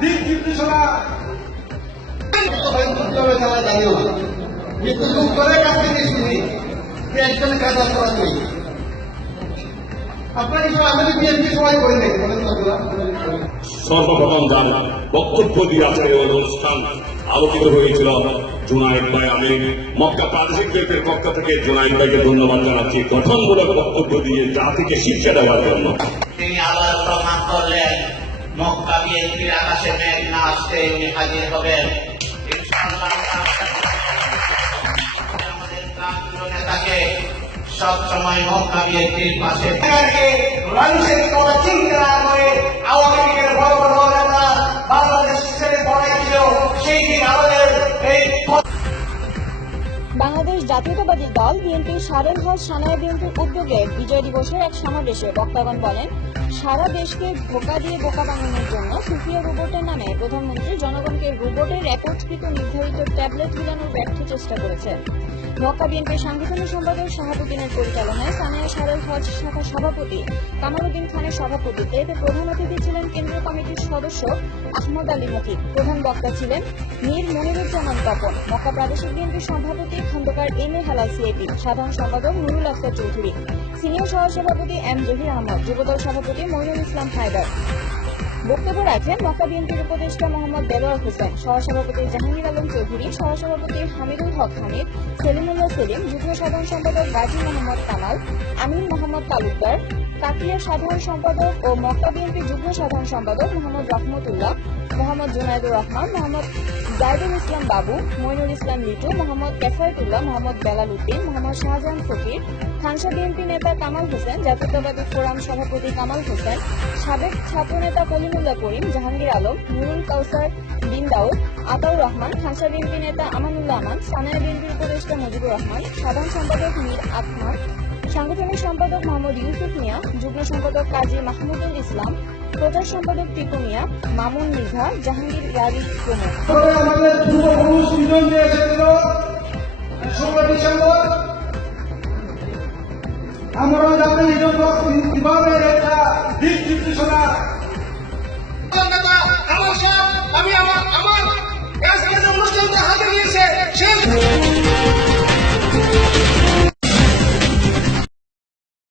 দিক নির্দেশনা জানিও না কিন্তু করে কাছ থেকে শুনি যে একজন কাজ করা নেই। আপনার এই সময় আমাদের বিএনপি সবাই করে নেই সর্বপ্রথম যান বক্তব্য দিয়ে আজকের অনুষ্ঠান আলোচিত হয়েছিল জুনায়েদ ভাই। আমি মক্কা প্রাদেশিক ব্যাংকের পক্ষ থেকে জুনায়েদ ভাইকে ধন্যবাদ জানাচ্ছি গঠনমূলক বক্তব্য দিয়ে জাতিকে শিক্ষা দেওয়ার জন্য। তিনি আবার প্রমাণ করলেন মক্কা বিএনপির আকাশে মেঘ না আসতে উনি হাজির হবেন। আমাদের প্রাণপ্রিয় নেতাকে সবসময় মক্কা বিএনপির পাশে মানুষের কোনো চিন্তা না করে আওয়ামী লীগের বড় বড় নেতা বাংলাদেশ ছেড়ে পড়াইছিল সেই দিন আমাদের এই বাংলাদেশ জাতীয়তাবাদী দল বিএনপির সারের হজ সানায়া বিএনপির উদ্যোগে বিজয় দিবসের এক সমাবেশে বক্তাগণ বলেন, সারা দেশকে ধোঁকা দিয়ে বোকা বানানোর জন্য সুফিয়া রোবটের নামে প্রধানমন্ত্রী জনগণকে রোবটের রেকর্ডকৃত নির্ধারিত ট্যাবলেট বিলানোর ব্যর্থ চেষ্টা করেছে। মক্কা বিএনপির সাংগঠনিক সম্পাদক শাহাবুদ্দিনের পরিচালনায় সানায়া সারের হজ শাখার সভাপতি কামালউদ্দিন খানের সভাপতিত্বে এতে প্রধান অতিথি ছিলেন কেন্দ্রীয় কমিটির সদস্য আহমদ আলী মকিব। প্রধান বক্তা ছিলেন মীর মনিরুজ্জামান তপন, মক্কা প্রাদেশিক বিএনপির সভাপতি Khandakar M A Helal CIP, সাধারণ সম্পাদক নুরুল আফতার চৌধুরী, সিনিয়র সহসভাপতি এম জহির আহমদ, যুবদল সভাপতি মইনুল ইসলাম হায়দার। বক্তব্য রাখেন মক্কা বিএনপির উপদেষ্টা মোহাম্মদ দেলোয়ার হোসেন, সহসভাপতি জাহাঙ্গীর আলম চৌধুরী, সহসভাপতি হামিদুল হক হামিদ, সেলিমুল্লাহ সেলিম, যুগ্ম সাধারণ সম্পাদক গাজী মোহাম্মদ কামাল, আমিন মোহাম্মদ তালুকদার, কাকিয়ার সাধারণ সম্পাদক ও মক্কা বিএনপির যুগ্ম সাধারণ সম্পাদক মোহাম্মদ রহমতুল্লাহ, মোহাম্মদ জুনায়েদুর রহমান, মোহাম্মদ জায়দুল ইসলাম বাবু, মইনুল ইসলাম লিটু, মোহাম্মদ কেফায়েতুল্লাহ, মোহাম্মদ বেলাল উদ্দিন, মোহাম্মদ শাহজাহান ফকির, খানসা বিএনপি নেতা কামাল হোসেন, জাতীয়তাবাদী ফোরাম সভাপতি কামাল হোসেন, সাবেক ছাত্রনেতা কলিমুল্লাহ করিম, জাহাঙ্গীর আলম, নুরুল কাউসার বিন দাউদ, আতাউর রহমান, খানসা বিএনপি নেতা আমানুল্লাহ আমান, সানায়া বিএনপির উপদেষ্টা মুজিবুর রহমান, সাধারণ সম্পাদক মীর আহমদ, সাংগঠনিক সম্পাদক মোহাম্মদ ইউসুফ মিয়া, যুগ্ম সম্পাদক কাজী মাহমুদুল ইসলাম, প্রচার সম্পাদক টিপু মিয়া, মামুন মৃধা, জাহাঙ্গীর ইয়ারি প্রমুখ। আমাদের পূর্বপুরুষ বিজন দিয়ে এসেছিল 16 ডিসেম্বর আমরা যাতে নিজন